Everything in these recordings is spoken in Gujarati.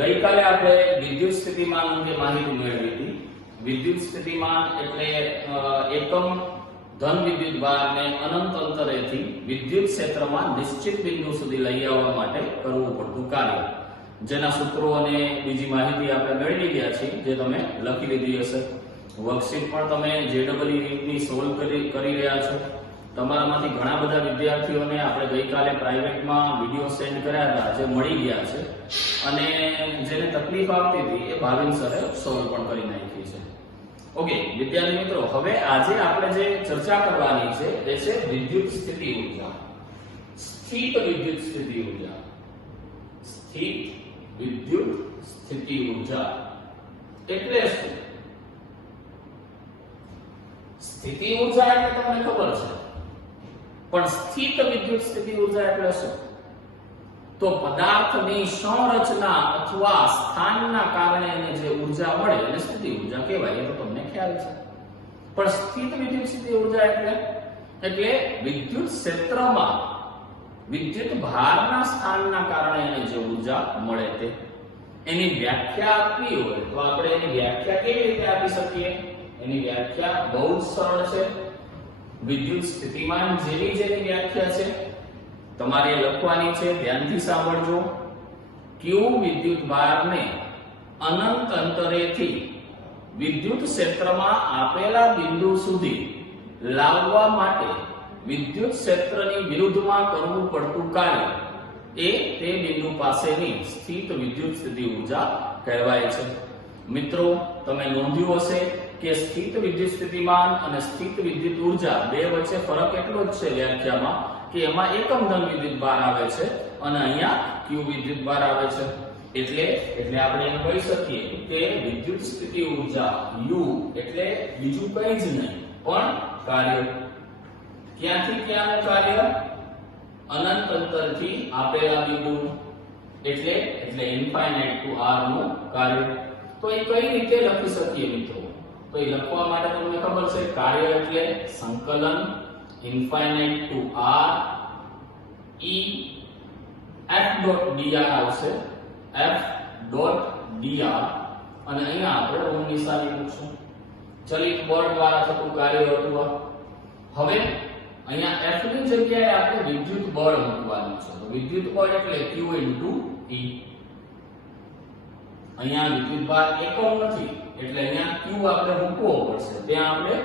ગઈકાલે આપણે વિદ્યુત સ્થિતિમાન અંગે માહિતી મેળવી હતી. વિદ્યુત સ્થિતિમાન એટલે એકમ ધન વિદ્યુત ભારને અનંત અંતરેથી વિદ્યુત ક્ષેત્રમાં નિશ્ચિત બિંદુ સુધી લઈ આવવા માટે કરવું પડતું કાર્ય, જેના સૂત્રો અને બીજી માહિતી આપણે મેળવી ગયા છીએ, જે તમે લખી લીધી હશે. વર્કશીટ પણ તમે JEE ની સોલ્વ કરી રહ્યા છો. તમારામાંથી ઘણા બધા વિદ્યાર્થીઓને આપણે ગઈકાલે પ્રાઇવેટમાં વિડિયો સેન્ડ કર્યા હતા, જે મળી ગયા છે, અને જેને તકલીફ આવતી હતી એ ભાવિન સરે સોલ્વ પણ કરી નાખી છે. ઓકે વિદ્યાર્થી મિત્રો, હવે આજે આપણે જે ચર્ચા કરવાની છે એ છે વિદ્યુત સ્થિતિ ઊર્જા. સ્થિત વિદ્યુત સ્થિતિ ઊર્જા. સ્થિત વિદ્યુત સ્થિતિ ઊર્જા એટલે શું? સ્થિતિ ઊર્જા એટલે તમને ખબર છે, પણ સ્થિત વિદ્યુત સ્થિતિ ઊર્જા એટલે શું? તો પદાર્થની સંરચના અથવા સ્થાનના કારણે એને જે ઊર્જા મળે એને સ્થિતિ ઊર્જા કહેવાય, એ તો તમને ખ્યાલ છે. પણ સ્થિત વિદ્યુત સ્થિતિ ઊર્જા એટલે વિદ્યુત ક્ષેત્રમાં વિદ્યુત ભારના સ્થાનના કારણે એને જે ઊર્જા મળે તે. એની વ્યાખ્યા આપવી હોય તો આપણે એની વ્યાખ્યા કેવી રીતે આપી શકીએ? એની વ્યાખ્યા બહુ જ સરળ છે. વિદ્યુત સ્થિતિમાન જેની વ્યાખ્યા છે તમારે લખવાની છે, ધ્યાનથી સાંભળજો. q વિદ્યુત ભારને અનંત અંતરેથી વિદ્યુત ક્ષેત્રમાં આપેલા બિંદુ સુધી લાવવા માટે વિદ્યુત ક્ષેત્રની વિરુદ્ધમાં કરવું પડતું કાર્ય એ તે બિંદુ પાસેની સ્થિત વિદ્યુત સ્થિતિ ઊર્જા કહેવાય છે. મિત્રો, તમે નોંધ્યું હશે કે સ્થિત વિદ્યુત સ્થિતિમાન અને સ્થિત વિદ્યુત ઊર્જા બે વચ્ચે ફરક એટલો જ છે વ્યાખ્યામાં, કે એમાં એકમ ધન વિદ્યુત ભાર આવે છે અને અહીંયા q વિદ્યુત ભાર આવે છે. એટલે આપણે એમ કહી શકીએ કે વિદ્યુત સ્થિતિ ઊર્જા u એટલે બીજું કંઈ જ નહીં પણ કાર્ય. ક્યાંથી ક્યાંનું કાર્ય? અનંત અંતરથી આપેલા બિંદુ, એટલે ઇન્ફાઇનાઇટ ટુ r નું કાર્ય. તો એ કઈ રીતે લખી શકીએ મિત્રો? તો એ લખવા માટે તમને ખબર છે, કાર્ય એટલે સંકલન infinite to r e f dot dr આવશે, f ડોટ dr, અને અહીંયા આપણે ઋણ નિશાની મૂકશું. ચલિત બળ દ્વારા થતું કાર્ય હતું. હવે અહીંયા f ની જગ્યાએ આપણે વિદ્યુત બળ મૂકવાનું છે. તો વિદ્યુત બળ એટલે q e. અહીંયા વિદ્યુત ભાર એકમ નથી એટલે અહીંયા q આપણે મૂકવો પડશે. ત્યાં આપણે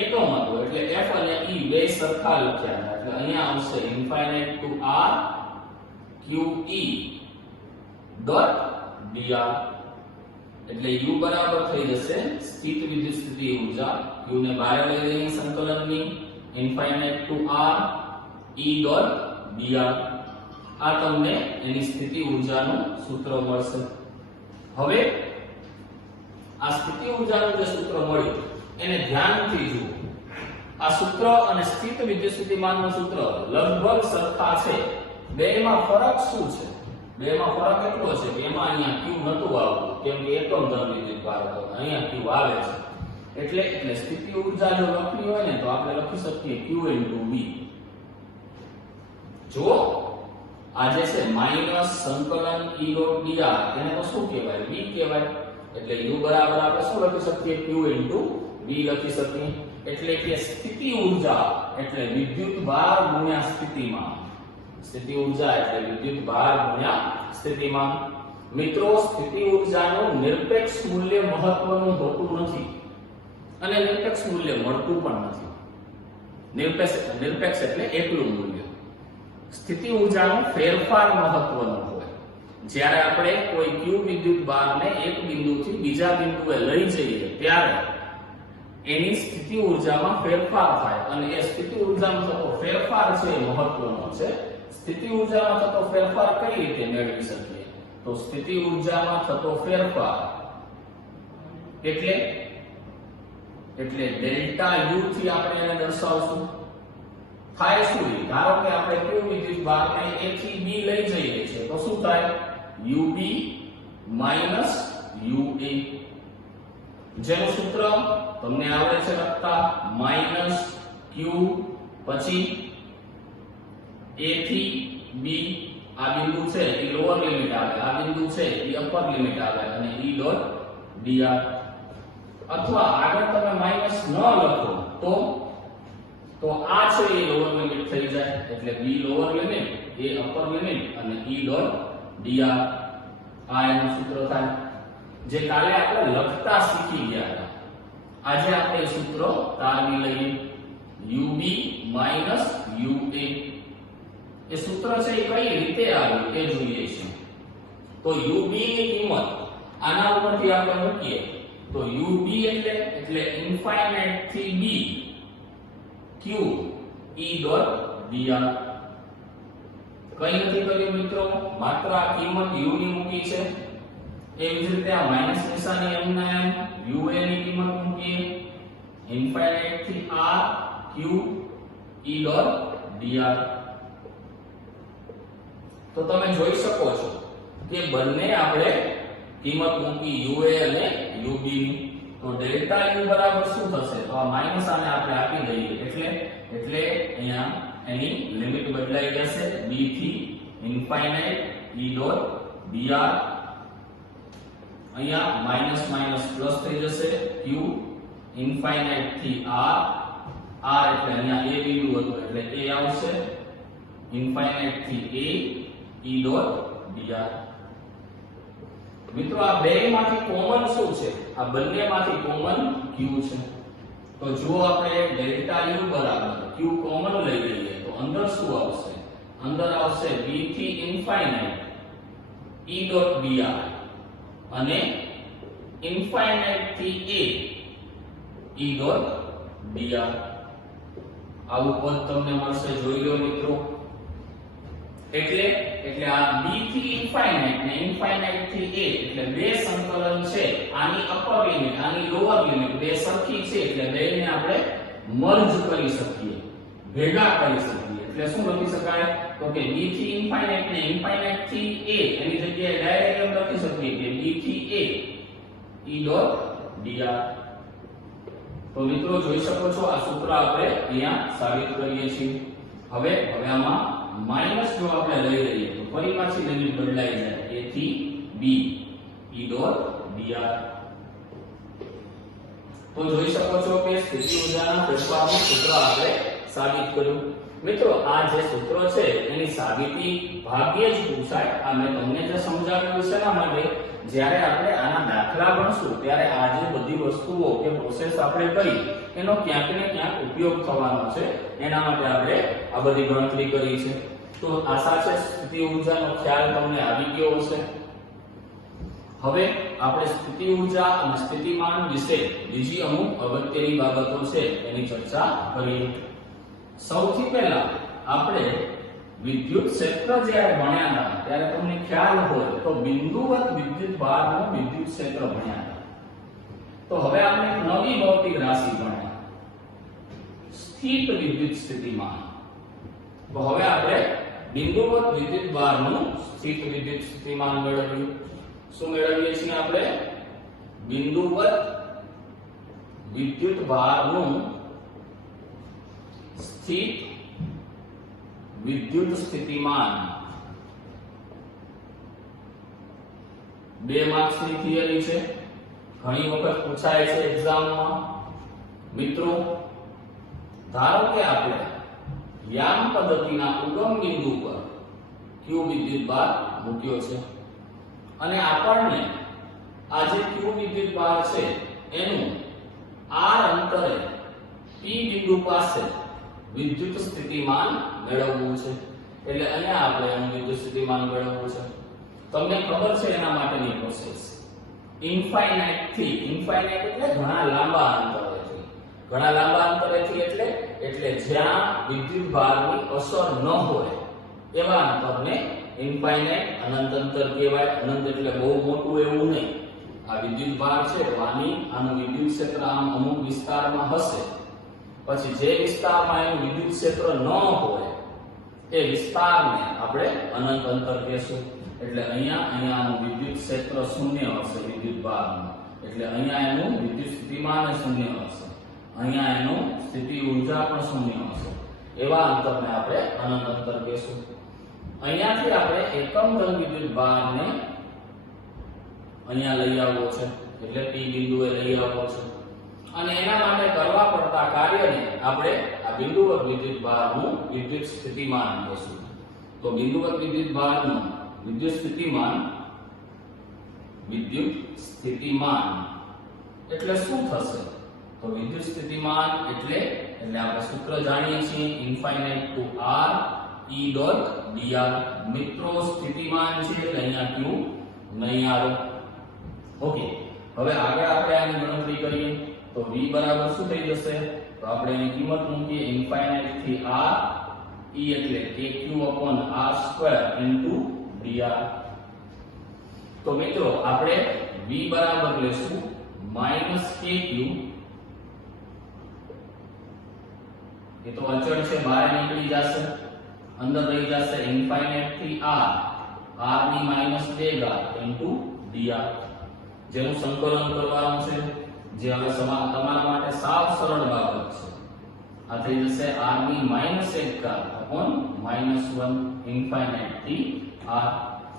એકમ હતો એટલે f અને e બે સરખા લખ્યા હતા, એટલે અહીંયા આવશે infinite to r qe dot dr. એટલે u બરાબર થઈ જશે સ્થિત વિદ્યુત સ્થિતિ ઊર્જા. q ને બહાર લઈ લઈએ સંકલનની, infinite to r e dot dr. આ તમને એની સ્થિતિ ઊર્જાનું સૂત્ર મળશે. હવે આ સ્થિતિ ઊર્જાનું જે સૂત્ર મળ્યું એને ધ્યાનથી જુઓ. આ સૂત્ર અને સ્થિત વિદ્યુત સ્થિતિમાનનું સૂત્ર લગભગ સરખા છે. બેમાં ફરક શું છે? બેમાં ફરક એટલો છે કે એમાં અહીંયા q નતું આવતું, કેમ કે એકમ ધન વિદ્યુત ભાર હતો, અહીંયા q આવે છે. એટલે સ્થિતિ ઊર્જા જો લખવી હોય ને તો આપણે લખી શકીએ q v. જો આ જે છે માઈનસ સંકલન e ડોટ dr, એને તો શું કહેવાય? v કહેવાય. એટલે u બરાબર આપણે શું લખી શકીએ? q v લખી શકીએ. એટલે કે સ્થિતિ ઊર્જા એટલે વિદ્યુત ભાર ગુણ્યા સ્થિતિમાન. સ્થિતિ ઊર્જા એટલે વિદ્યુત ભાર ગુણ્યા સ્થિતિમાન. મિત્રો, સ્થિતિ ઊર્જાનું નિરપેક્ષ મૂલ્ય મહત્વનું હોતું નથી અને નિરપેક્ષ મૂલ્ય મળતું પણ નથી. નિરપેક્ષ એટલે એકલું મૂલ્ય. સ્થિતિ ઊર્જાનો ફેરફાર મહત્વનો હોય. જ્યારે આપણે કોઈ q વિદ્યુત ભારને એક બિંદુથી બીજા બિંદુએ લઈ જઈએ ત્યારે એની સ્થિતિ ઊર્જામાં ફેરફાર થાય, અને એ સ્થિતિ ઊર્જામાં થતો ફેરફાર છે એ મહત્વનો છે. સ્થિતિ ઊર્જામાં થતો ફેરફાર કઈ રીતે મેળવી શકીએ? તો સ્થિતિ ઊર્જામાં થતો ફેરફાર એટલે ડેલ્ટા u થી આપણે એને દર્શાવશું. થાય શું? ધારો કે આપણે q વિદ્યુત ભારને a થી b લઈ જઈએ છીએ તો શું થાય? ub minus ua. જેનું સૂત્ર તમને આવડે છે લખતા, માઈનસ q પછી a થી b, આ બિંદુ છે એ લોઅર લિમિટ આવે, આ બિંદુ છે છે એ અપર લિમિટ આવે અને E ડોટ dr, અથવા આગળ તમે માઈનસ ન લખો તો આ છે એ લોઅર લિમિટ થઈ જાય, એટલે b લોઅર લિમિટ એ અપર લિમિટ અને E ડોટ dr આ એનું સૂત્ર થાય, જે કાલે આપણે લખતા શીખી ગયા હતા. આજે આપણે સૂત્ર તારવી લઈએ. ub minus ua એ સૂત્ર છે એ કઈ રીતે આવ્યું તે જોઈએ છે. તો ub ની કિંમત આના ઉપરથી આપણે મૂકીએ તો ub એટલે ઇન્ફાઇનાઇટ થી b q e dot dr. કઈ નથી કર્યું મિત્રો, માત્ર આ કિંમત u ની મૂકી છે. એવી જ રીતે આ માઈનસ નિશાની એમ ના એમ ua ની કિંમત મૂકીએ ઇન્ફાઇનાઇટ થી r q e dot dr. તો તમે જોઈ શકો છો કે બંને આપણે કિંમત મૂકી ua અને ub ની. તો ડેલ્ટા u બરાબર શું થશે, તો આ માઈનસ આને આપણે આપી દઈએ એટલે અહીંયા એની લિમિટ બદલાઈ જશે b થી ઇન્ફાઇનાઇટ e ડોટ dr. અહીંયા માઈનસ માઈનસ પ્લસ થઈ જશે q ઇન્ફાઇનાઇટ થી r એટલે અહીંયા a બિંદુ હતું એટલે a આવશે ઇન્ફાઇનાઇટ થી a e ડોટ dr. મિત્રો આ બેમાંથી કોમન શું છે, આ બંનેમાંથી કોમન q છે. તો જો આપણે ડેલ્ટા u બરાબર q કોમન લઈ લઈએ તો અંદર શું આવશે, અંદર આવશે b થી ઇન્ફાઇનાઇટ e ડોટ dr અને ઇન્ફાઇનાઇટ થી a e ડોટ dr. આવું પદ તમને મળશે, જોઈ લો મિત્રો. એટલે આ b થી ઇન્ફાઇનાઇટ ને ઇન્ફાઇનાઇટ થી a એટલે બે સંકલન છે, આની અપર લિમિટ આની લોઅર લિમિટ બે સરખી છે એટલે બેને આપણે મર્જ કરી શકીએ, ભેગા કરી શકીએ. એટલે શું લખી શકાય, તો કે b થી ઇન્ફાઇનાઇટ ને ઇન્ફાઇનાઇટ થી a એની જગ્યાએ ડાયરેક્ટ એમ લખી શકીએ કે b થી a e ડોટ dr. તો મિત્રો જોઈ શકો છો આ સૂત્ર આપણે અહીંયા સાબિત કરીએ છીએ. હવે આમાં માઈનસ જો આપણે લઈ લઈએ તો ફરી પાછી લિમિટ બદલાઈ જાય a થી b e ડોટ dr. તો જોઈ શકો છો કે સ્થિતિ ઊર્જાના ફેરફારનું સૂત્ર આપણે સાબિત કર્યું. મિત્રો આ જે સૂત્ર છે એની સાબિતી ભાગ્યે જ પૂછાય. આ મેં તમને જે સમજાવ્યું છે એના માટે જ્યારે આપણે આના દાખલા ભણશું ત્યારે આ જે બધી વસ્તુઓ કે પ્રોસેસ આપણે કરી એનો ક્યાંક ને ક્યાંક ઉપયોગ થવાનો છે, એના માટે આપણે આ બધી ગણતરી કરી છે. તો આશા છે સ્થિતિ ઊર્જાનો ખ્યાલ તમને આવી ગયો હશે. હવે આપણે સ્થિતિ ઊર્જા અને સ્થિતિમાન વિશે બીજી અમુક અગત્યની બાબતો છે એની ચર્ચા કરીએ. સૌથી પહેલા આપણે વિદ્યુત ક્ષેત્ર જ્યારે ભણ્યા હતા ત્યારે તમને ખ્યાલ હોય તો બિંદુવત વિદ્યુત ભારનું વિદ્યુત ક્ષેત્ર ભણ્યા હતા. તો હવે આપણે એક નવી ભૌતિક રાશિ ભણ્યા, સ્થિત વિદ્યુત સ્થિતિમાન. તો હવે આપણે બિંદુવત વિદ્યુત ભારનું સ્થિત વિદ્યુત સ્થિતિમાન મેળવ્યું. શું મેળવીએ છીએ આપણે, બિંદુવત વિદ્યુત ભારનું સ્થિત વિદ્યુત સ્થિતિમાન. 2 માર્ક્સની થિયરી છે, ઘણી વખત પૂછાય છે એક્ઝામમાં. મિત્રો ધારો કે આપણે યામ પદ્ધતિના ઉગમ બિંદુ પર q વિદ્યુત ભાર મૂક્યો છે અને આપણને આ જે q વિદ્યુત ભાર છે એનું r અંતરે p બિંદુ પાસે વિદ્યુત સ્થિતિમાન મેળવવું છે. એટલે અહીંયા આપણે એનું વિદ્યુત સ્થિતિમાન મેળવવું છે. તમને ખબર છે એના માટેની પ્રોસેસ ઇન્ફાઇનાઇટ થી, ઇન્ફાઇનાઇટ એટલે ઘણા લાંબા અંતરેથી એટલે જ્યાં વિદ્યુત ભારની અસર ન હોય એવા અંતરને ઇન્ફાઇનાઇટ અનંત અંતર કહેવાય. અનંત એટલે બહુ મોટું એવું નહીં. આ વિદ્યુત ભાર છે તો આનું વિદ્યુત ક્ષેત્ર આમ અમુક વિસ્તારમાં હશે, પછી જે વિસ્તારમાં એનું વિદ્યુત ક્ષેત્ર ન હોય એ વિસ્તારને આપણે અનંત અંતર કહેશું. એટલે અહીંયા આનું વિદ્યુત ક્ષેત્ર શૂન્ય હશે વિદ્યુત ભારનું, એટલે અહીંયા એનું વિદ્યુત સ્થિતિમાન શૂન્ય હશે, અહીંયા એનું સ્થિતિ ઊર્જા પણ શૂન્ય હશે. એવા અંતરને આપણે અનંત અંતર કહેશું. અહીંયાથી આપણે એકમ ઘન વિદ્યુત ભારને અહીંયા લઈ આવવો છે, એટલે P બિંદુએ લઈ આવવો છે. અને એના માટે કરવા પડતા કાર્યને આપણે આ બિંદુવત વિદ્યુતભારનું વિદ્યુત સ્થિતિમાન કહીશું. તો બિંદુવત વિદ્યુતભારનું વિદ્યુત સ્થિતિમાન એટલે શું થશે? તો વિદ્યુત સ્થિતિમાન એટલે આપણે સૂત્ર જાણીએ છીએ, infinite to r E dot dr. મિત્રો સ્થિતિમાન છે એટલે અહીંયા q નહીં આવે. ઓકે, હવે આગળ આપણે આની ગણતરી કરીએ તો v બરાબર શું થઈ જશે? તો આપણે એની કિંમત મૂકીએ ઇન્ફાઇનાઇટ થી r e એટલે kq/r² into dr. તો મિત્રો આપણે v બરાબર લેશું -kq, એ તો અચળ છે, બહાર નીકળી જશે, અંદર રહી જશે ઇન્ફાઇનાઇટ થી r ની -2 ઘાત into dr, જેનું સંકલન કરવાનું છે, જે હવે તમારા માટે સાવ સરળ બાબત છે. આ થઈ જશે r ની -1 ઘાત upon -1 ઇન્ફાઇનાઇટ થી r.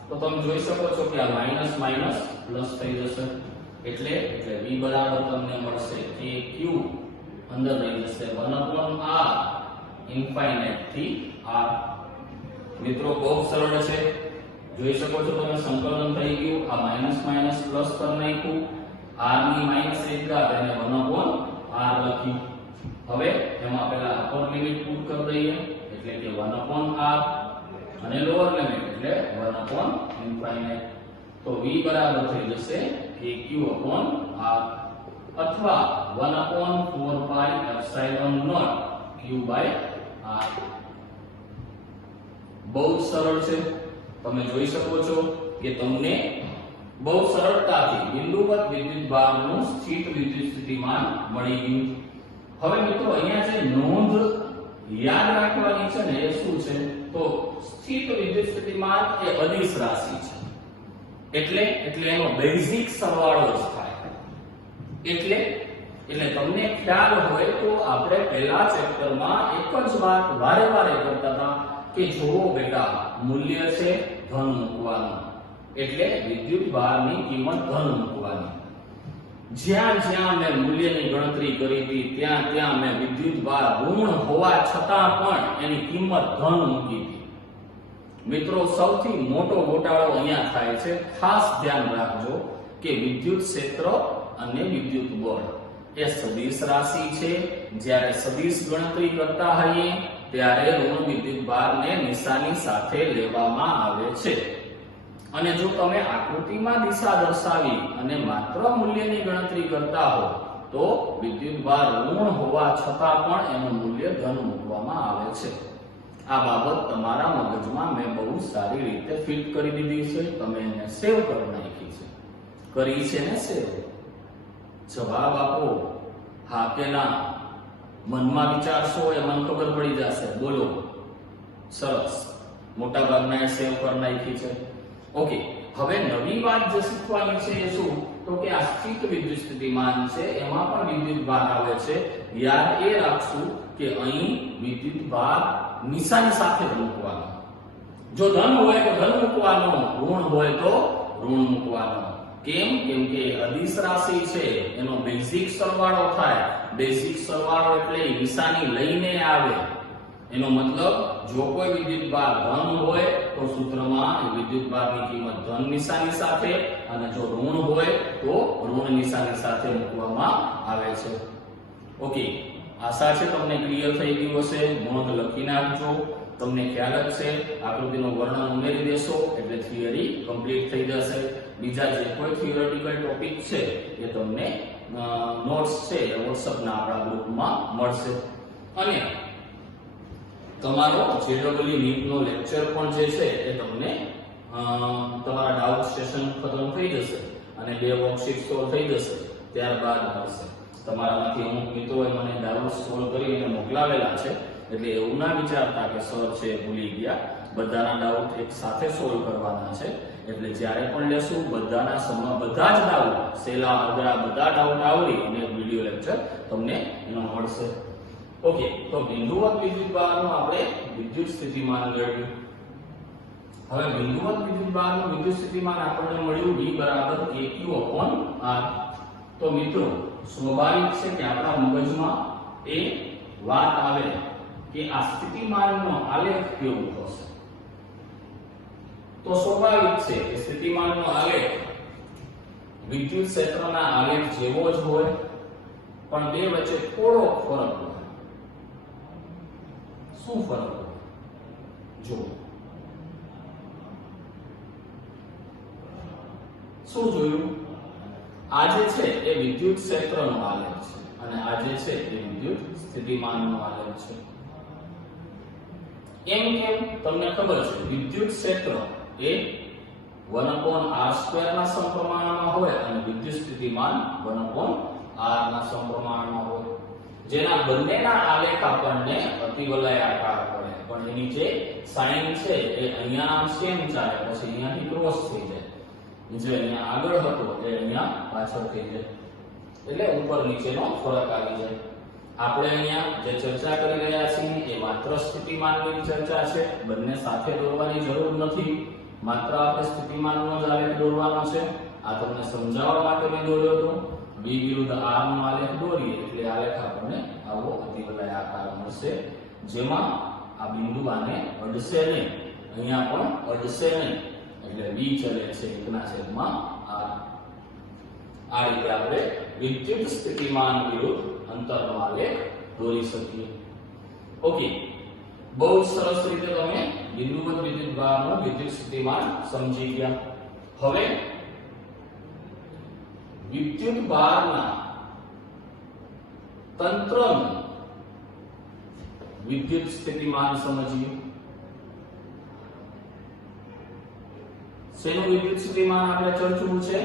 તો તમે જોઈ શકો છો કે આ માઈનસ માઈનસ પ્લસ થઈ જશે, એટલે v બરાબર તમને મળશે kq, અંદર રહી જશે 1/r ઇન્ફાઇનાઇટ થી r. મિત્રો બહુ સરળ છે, જોઈ શકો છો તમે સંકલન થઈ ગયું, આ માઈનસ માઈનસ પ્લસ કરી નાખ્યું, r ની -1 ઘાત અને 1/r લખ્યું. હવે એમાં પહેલા અપર લિમિટ પુટ કરી દઈએ, એટલે કે 1/r અને લોઅર લિમિટ એટલે 1/ઇન્ફાઇનાઇટ. તો v બરાબર થઈ જશે kq/r અથવા 1/4πε0 q/r. બહુ સરળ છે, તમે જોઈ શકો છો કે તમને બહુ સરળતાથી બિંદુવત વિદ્યુતભારનું સ્થિત વિદ્યુત સ્થિતિમાન મળી ગયું. હવે મિત્રો અહીંયા જે નોંધ યાદ રાખવાની છે ને એ શું છે? તો સ્થિત વિદ્યુત સ્થિતિમાન એ અદિશ રાશિ છે, એટલે એનો બેઝિક સરવાળો જ થાય. એટલે તમને ખ્યાલ હોય તો આપણે પહેલા ચેપ્ટરમાં એક જ વાત વારે વારે કરતા હતા કે જોવો બેટા, મૂલ્ય છે ધન મૂકવાનું, એટલે વિદ્યુતભારની કિંમત ધન મૂકવાની. જ્યાં મેં મૂલ્યની ગણતરી કરી હતી ત્યાં મેં વિદ્યુતભાર ઋણ હોવા છતાં પણ એની કિંમત ધન મૂકી હતી. મિત્રો સૌથી મોટો ગોટાળો અહીંયા થાય છે. ખાસ ધ્યાન રાખજો કે વિદ્યુત ક્ષેત્ર અને વિદ્યુત બળ એ સદિશ રાશિ છે. જ્યારે સદિશ ગણતરી કરતા હોઈએ ત્યારે ઋણ વિદ્યુતભારને નિશાની સાથે લેવામાં આવે છે. અને જો તમે આકૃતિમાં દિશા દર્શાવી અને માત્ર મૂલ્યની ગણતરી કરતા હો તો વિદ્યુતભાર ઋણ હોવા છતાં પણ એનું મૂલ્ય ધન મૂકવામાં આવે છે. આ બાબત તમારા મગજમાં મેં બહુ સારી રીતે ફિટ કરી દીધી છે, તમે એને સેવ કરી નાખી છે. કરી છે ને સેવ? જવાબ આપો, હા કે ના? મનમાં વિચારશો એ મને ખબર પડી જશે. બોલો. સરસ, મોટા ભાગના એ સેવ કરી નાખી છે. ઓકે, હવે નવી વાત જે શીખવાની છે એ શું? તો કે આ સ્થિત વિદ્યુત સ્થિતિમાન છે, એમાં પણ વિદ્યુતભાર આવે છે. યાદ એ રાખશું કે અહીં વિદ્યુતભાર નિશાની સાથે જ મૂકવાનો. જો ધન હોય તો ધન મૂકવાનો, ઋણ હોય તો ઋણ મૂકવાનો. કેમ કે અદિશ રાશિ છે, એનો બેઝિક સરવાળો થાય. બેઝિક સરવાળો એટલે નિશાની લઈને આવે. એનો મતલબ જો કોઈ વિદ્યુતભાર ધન હોય તો સૂત્રમાં વિદ્યુતભારની કિંમત ધન નિશાની સાથે, અને જો ઋણ હોય તો ઋણ નિશાની સાથે મૂકવામાં આવે છે. ઓકે, આશા છે તમને ક્લિયર થઈ ગયું હશે. નોંધ લખી નાખજો, તમને ખ્યાલ જ છે. આકૃતિનું વર્ણન ઉમેરી દેશો એટલે થિયરી કમ્પ્લીટ થઈ જશે. બીજા જે કોઈ થિયોરેટિકલ ટોપિક છે એ તમને નોટ્સ છે એ WhatsApp ના આપણા ગ્રુપમાં મળશે. અને તમારો JEE NEET નો લેક્ચર પણ જે છે એ તમને તમારા ડાઉટ સેશન ખતમ થઈ જશે અને 2 વર્કશીટ સોલ્વ થઈ જશે ત્યારબાદ મળશે. તમારામાંથી અમુક મિત્રોએ મને ડાઉટ સોલ્વ કરીને મોકલાવેલા છે, એટલે એવું ના વિચારતા કે સર છે ભૂલી ગયા. બધાના ડાઉટ એક સાથે સોલ્વ કરવાના છે, એટલે જ્યારે પણ લેશું બધા જ ડાઉટ, સેલા અઘરા બધા ડાઉટ આવરી અને વિડિયો લેક્ચર તમને એનો મળશે. ઓકે, તો બિંદુવત વિદ્યુતભારનું આપણે વિદ્યુત સ્થિતિમાન ગણ્યું. હવે બિંદુવત વિદ્યુતભારનું વિદ્યુત સ્થિતિમાન આપણને મળ્યું V બરાબર kq/r. તો મિત્રો સ્વાભાવિક છે કે આપણા મગજમાં એ વાત આવે કે આ સ્થિતિમાનનો આલેખ કેવો થશે. તો સ્વાભાવિક છે કે સ્થિતિમાનનો આલેખ વિદ્યુત ક્ષેત્રના આલેખ જેવો જ હોય, પણ બે વચ્ચે થોડો ફરક હોય. શું ફરક હોય? જો શું જોયું? આ જે છે એ વિદ્યુત ક્ષેત્રનો આલેખ છે અને આ જે છે એ વિદ્યુત સ્થિતિમાનનો આલેખ છે. કેમ તમને ખબર છે, વિદ્યુત ક્ષેત્ર એ 1/r² ના સમપ્રમાણમાં હોય અને વિદ્યુત સ્થિતિમાન 1/r ના સમપ્રમાણમાં હોય, જેના બંનેના આલેખ આપણને અતિવલયાકાર પડે, પણ એની જે સાઇન છે એ અહીંયા સેમ ચાલે, પછી અહીંયાથી ક્રોસ થઈ જાય. જે અહીંયા આગળ હતો એ અહીંયા પાછળ થઈ જાય, એટલે ઉપર નીચેનો ફરક આવી જાય. આપણે અહીંયા જે ચર્ચા કરી રહ્યા છીએ એ માત્ર સ્થિતિમાનની ચર્ચા છે, બંને સાથે દોરવાની જરૂર નથી. માત્ર આપણે સ્થિતિમાનનો જ આલેખ દોરવાનો છે. આ તમને સમજાવવા માટે મેં દોર્યો હતો. V વિરુદ્ધ R નો આલેખ દોરીએ એટલે આલેખ આપણને આવો અતિવલયાકાર મળશે, જેમાં આ બિંદુ આને અડશે નહીં, અહીંયા પણ અડશે નહીં, એટલે V ચલે છે 1/r. આ રીતે આપણે વિદ્યુત સ્થિતિમાન વિરુદ્ધ અંતરનો આલેખ દોરી શકીએ. ઓકે, બહુ સરસ રીતે તમે બિંદુવત વિદ્યુતભારનું વિદ્યુત સ્થિતિમાન સમજી ગયા. હવે વિદ્યુતભારના તંત્રનું વિદ્યુત સ્થિતિમાન સમજીએ. શેનું વિદ્યુત સ્થિતિમાન આપણે ચર્ચવું છે?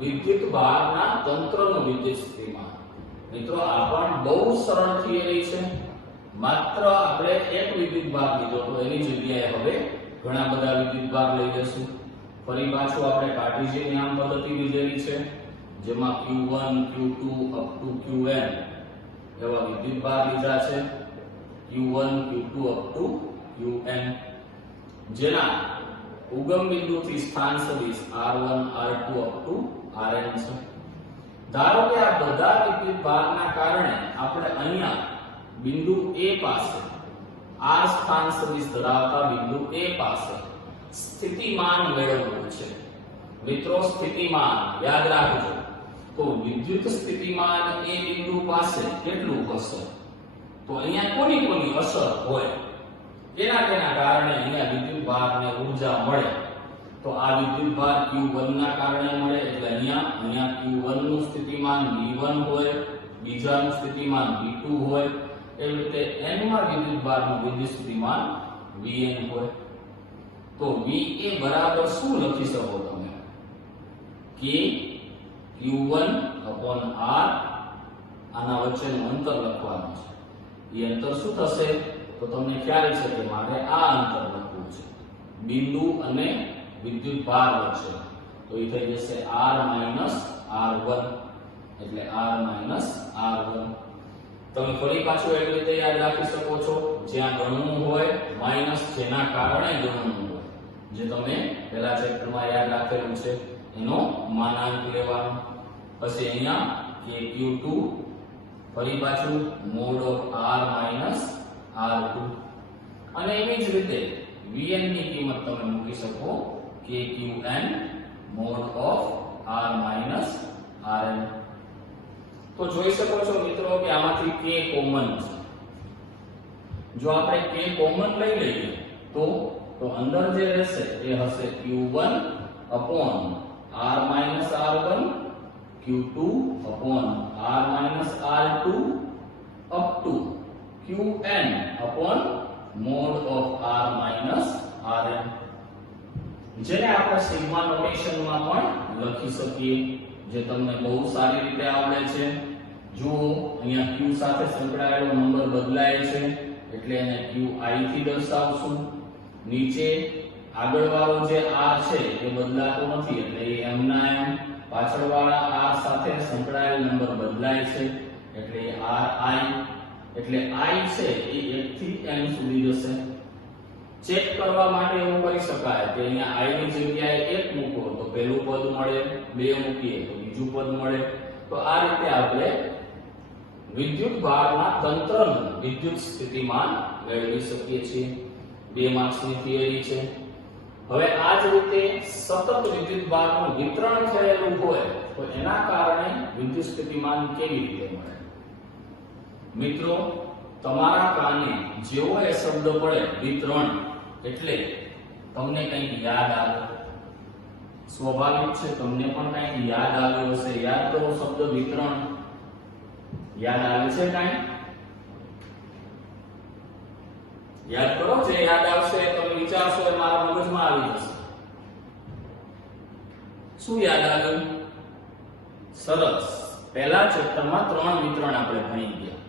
વિદ્યુતભારના તંત્રનું વિદ્યુત સ્થિતિમાન. મિત્રો આ પણ બહુ સરળ થિયરી છે. માત્ર આપણે એક વિદ્યુતભાર લીધો તો એની જગ્યાએ હવે ઘણા બધા વિદ્યુતભાર લઈ લેશું. ફરી પાછું આપણે કાર્ટેશિયન યામ પદ્ધતિ લીધેલી છે, જેમાં q1 q2 up to qn એવા વિદ્યુતભાર લીધા છે. q1 q2 up to qn, જેના ઉગમ બિંદુથી સ્થાન સદિશ r1 r2 up to rn છે. ધારો કે આ બધા વિદ્યુતભારના કારણે આપણે અહીંયા બિંદુ A પાસે, r સ્થાન સદિશ ધરાવતા બિંદુ A પાસે સ્થિતિમાન મેળવવું છે. મિત્રો સ્થિતિમાન યાદ રાખજો. તો વિદ્યુત સ્થિતિમાન એ બિંદુ પાસે કેટલું હશે? તો અહીંયા કોની અસર હોય? તેના કારણે અહીંયા વિદ્યુતભારને ઊર્જા મળે. તો આ વિદ્યુતભાર Q1 ના કારણે મળે, એટલે અહીંયા Q1 નું સ્થિતિમાન V1 હોય, બીજાનું સ્થિતિમાન V2 હોય, એવી રીતે n માં વિદ્યુતભારનું વિદ્યુત સ્થિતિમાન Vn હોય. તો Va બરાબર શું લખી શકો તમે? K Q1/r. આના વચ્ચેનું અંતર લખવાનું છે. એ અંતર શું થશે? તો તમને ખ્યાલ છે કે મારે આ અંતર લખવું છે બિંદુ અને વિદ્યુતભાર વચ્ચે. તો એ થઈ જશે r - r1, એટલે r - r1. તમે ફરી પાછું એવી રીતે યાદ રાખી શકો છો, જ્યાં ગણવું હોય માઈનસ જેના કારણે ગણવું હોય, જે તમે પહેલા ચેપ્ટરમાં યાદ રાખેલું છે એનો માનાંક લેવાનો. પછી અહીંયા kq2, ફરી પાછું mod of r - r2, અને એવી જ રીતે Vn ની કિંમત તમે મૂકી શકો kqn mod of r - rn. તો જોઈ શકો છો મિત્રો કે આમાંથી k કોમન છે. જો આપણે k કોમન લઈ લઈએ તો અંદર જે રહેશે એ હશે q1/r - r1, q2/r - r2 up to qn/mod of r - rn, જેને આપણે સિગ્મા નોટેશનમાં પણ લખી શકીએ, જે તમને બહુ સારી રીતે આવડે છે. જો અહીંયા q સાથે સંકળાયેલો નંબર બદલાય છે એટલે એને qi થી દર્શાવશું. નીચે આગળવાળો જે r છે એ બદલાતો નથી, એટલે એ m ના m. પાછળવાળા r સાથે સંકળાયેલ નંબર બદલાય છે એટલે એ ri, એટલે i છે એ 1 થી n સુધી જશે. ચેક કરવા માટે એવું કરી શકાય કે અહીંયા i ની જગ્યાએ 1 મૂકો તો પહેલું પદ મળે, 2 મૂકીએ તો બીજું પદ મળે. તો આ રીતે આપણે વિદ્યુત ભારના તંત્રનું વિદ્યુત સ્થિતિમાન મેળવી શકીએ છીએ. 2 માર્ક્સની થિયરી છે. હવે આ જ રીતે સતત વિદ્યુત ભારનું વિતરણ થયેલું હોય તો એના કારણે વિદ્યુત સ્થિતિમાન કેવી રીતે મળે? મિત્રો, તમારા કાને જેવો એ શબ્દ પડે વિતરણ એટલે તમને કંઈક યાદ આવે. સ્વાભાવિક છે, તમને પણ કંઈક યાદ આવ્યું હશે. યાદ કરો શબ્દ વિતરણ. યાદ આવે છે કાંઈ? યાદ કરો. જે યાદ આવશે તમે વિચારશો એ મારા મગજમાં આવી જશે. શું યાદ આવ્યું? સરસ. પહેલા ચેપ્ટરમાં 3 વિતરણ આપણે ભણી ગયા.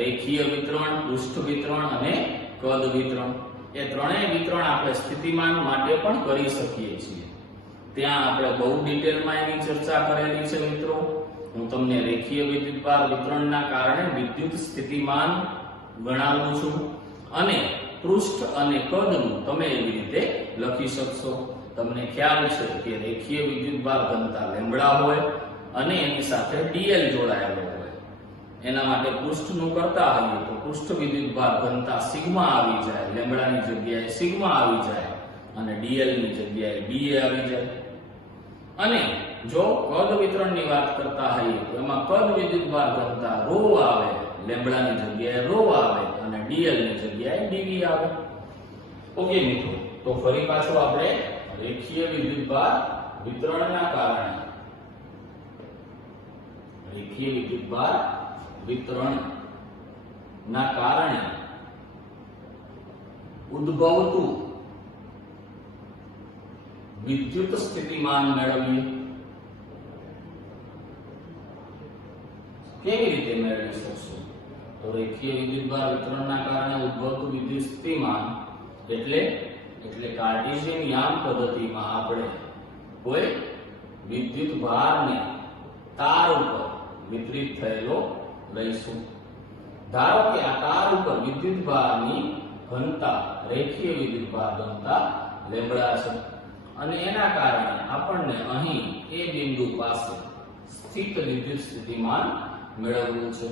રેખીય વિતરણ, પૃષ્ઠ વિતરણ અને કદ વિતરણ. એ ત્રણેય વિતરણ આપણે સ્થિતિમાન માટે પણ કરી શકીએ છીએ. ત્યાં આપણે બહુ ડિટેલમાં એની ચર્ચા કરેલી છે મિત્રો. હું તમને રેખીય વિદ્યુતભાર વિતરણના કારણે વિદ્યુત સ્થિતિમાન ગણાવું છું અને પૃષ્ઠ અને કદનું તમે એવી રીતે લખી શકશો. તમને ખ્યાલ છે કે રેખીય વિદ્યુતભાર ઘનતા લેમ્બડા હોય અને એની સાથે dl જોડાયેલો હોય. એના માટે પૃષ્ઠનું કરતા હોઈએ તો પૃષ્ઠ વિદ્યુતભાર ઘનતા સિગ્મા આવી જાય, લેમ્બડાની જગ્યાએ સિગ્મા આવી જાય અને dl ની જગ્યાએ da આવી જાય. અને જો કદ વિતરણની વાત કરતા હોઈએ તો એમાં કદ વિદ્યુતભાર ઘનતા ρ આવે, લેમ્બડાની જગ્યાએ ρ આવે અને dl ની જગ્યાએ dv આવે. ઓકે મિત્રો, તો ફરી પાછું આપણે રેખીય વિદ્યુતભાર વિતરણના કારણે ઉદ્ભવતું વિદ્યુત સ્થિતિમાન મેળવીએ. કેવી રીતે મેળવી શકશું? તો રેખીય વિદ્યુતભાર વિતરણના કારણે ઉદ્ભવતું વિદ્યુત સ્થિતિમાન એટલે કાર્ટેશિયન યામ પદ્ધતિમાં આપણે કોઈ વિદ્યુત ભારને તાર ઉપર વિતરિત થયેલો લઈશું. ધારો કે આ તાર ઉપર વિદ્યુત ભારની ઘનતા, રેખીય વિદ્યુત ભાર ઘનતા લેમ્બડા છે અને એના કારણે આપણને અહીં એ બિંદુ પાસે સ્થિત વિદ્યુત સ્થિતિમાન મેળવવું છે.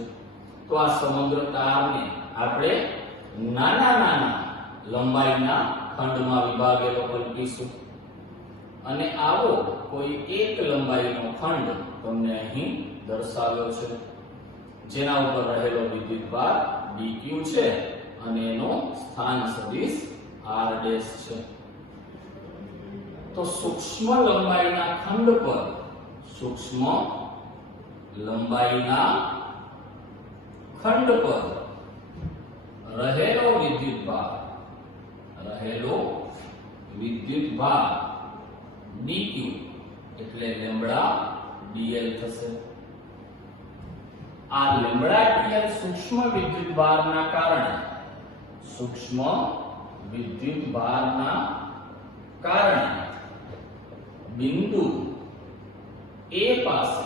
તો આ સમગ્ર તારને આપણે નાના નાના લંબાઈના ખંડમાં વિભાગેલો કલ્પીશું અને આવો કોઈ એક લંબાઈનો ખંડ તમને અહીં દર્શાવ્યો છે, જેના ઉપર રહેલો વિદ્યુતભાર dq છે અને એનો સ્થાન સદિશ r' છે. તો સૂક્ષ્મ લંબાઈના ખંડ પર રહેલો વિદ્યુતભાર dq એટલે લેમ્બડા dl થશે. આ લેમ્બડા dl સૂક્ષ્મ વિદ્યુતભારના કારણે બિંદુ A પાસે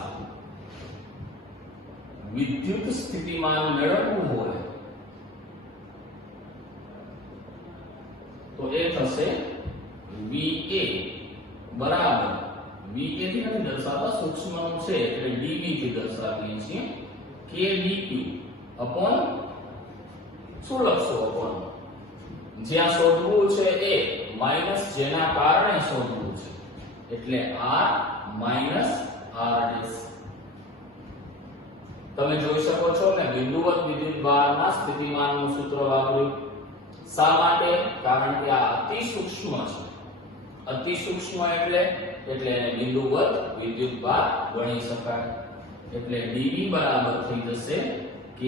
વિદ્યુત સ્થિતિમાન મેળવવું હોય તો એ થશે VA બરાબર, VA થી નથી દર્શાવતા, સૂક્ષ્મનું છે એટલે dV થી દર્શાવીએ છીએ, k dq અપોન શું લખશો? અપોન જ્યાં શોધવું છે એ માઈનસ જેના કારણે શોધવું છે એટલે r માઈનસ r'. તમે જોઈ શકો છો ને બિંદુવત વિદ્યુતભારના સ્થિતિમાનનું સૂત્ર વાપર્યું. શા માટે? કારણ કે આ અતિ સૂક્ષ્મ છે. અતિ સૂક્ષ્મ એટલે એને બિંદુવત વિદ્યુતભાર ગણી શકાય. એટલે dv બરાબર થઈ જશે k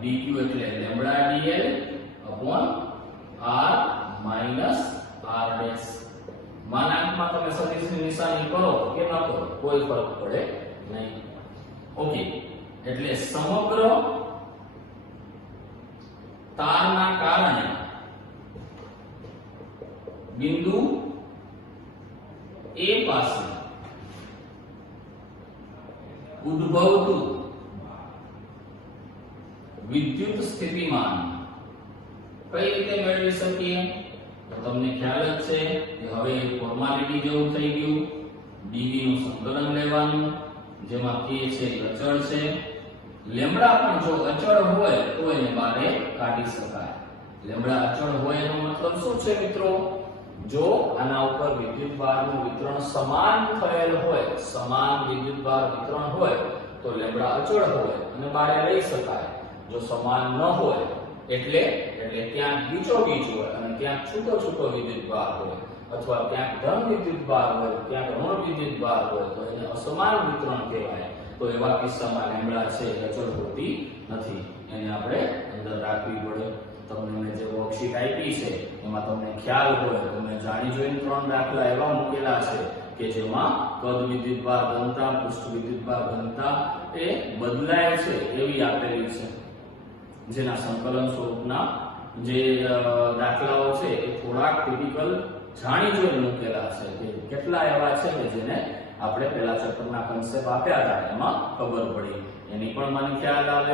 dq એટલે lambda dl upon r minus r'. માનાંકમાં તમે સદિશની નિશાની કરો કે ન કરો કોઈ ફરક પડે નહીં. ઓકે, એટલે સમગ્ર તારના કારણે બિંદુ A પાસે ઉદ્ભવતું વિદ્યુત સ્થિતિમાન કઈ રીતે મેળવી શકીએ? તો તમને ખ્યાલ જ છે કે હવે ફોર્માલિટી જેવું થઈ ગયું. dv નું સંકલન લેવાનું, જેમાં k છે એ અચળ છે. લેમ્બડા પણ જો અચળ હોય તો એને બારે કાઢી શકાય. લેમ્બડા અચળ હોય એનો મતલબ શું છે મિત્રો? જો આના ઉપર વિદ્યુતભારનું વિતરણ સમાન થયેલ હોય, સમાન વિદ્યુતભાર વિતરણ હોય તો લેમ્બડા અચળ હોય અને બારે લઈ શકાય. જો સમાન ન હોય એટલે ત્યાં ગીચોગીચ હોય અને ત્યાં છૂટો છૂટો વિદ્યુતભાર હોય, અથવા ત્યાં ધન વિદ્યુતભાર હોય, ત્યાં ઋણ વિદ્યુતભાર હોય તો એને અસમાન વિતરણ કહેવાય. તો એવા કિસ્સામાં લેમ્બડા છે એ અચળ હોતી નથી. એને આપણે અંદર રાખવી પડે. તમને મેં જે વર્કશીટ આપી છે એમાં તમને ખ્યાલ હોય, તમે જાણી જોઈને 3 દાખલા એવા મૂકેલા છે કે જેમાં કદ વિદ્યુતભાર ઘનતા, પૃષ્ઠ વિદ્યુતભાર ઘનતા એ બદલાય છે એવી આપેલી છે. જેના સંકલન સ્વરૂપના જે દાખલાઓ છે એ થોડાક ટિપિકલ જાણી જોઈને મૂકેલા છે. કે કેટલા એવા છે કે જેને આપણે પહેલા ચેપ્ટરના કન્સેપ્ટ આપ્યા હતા એમાં ખબર પડી. એની પણ મને ખ્યાલ આવે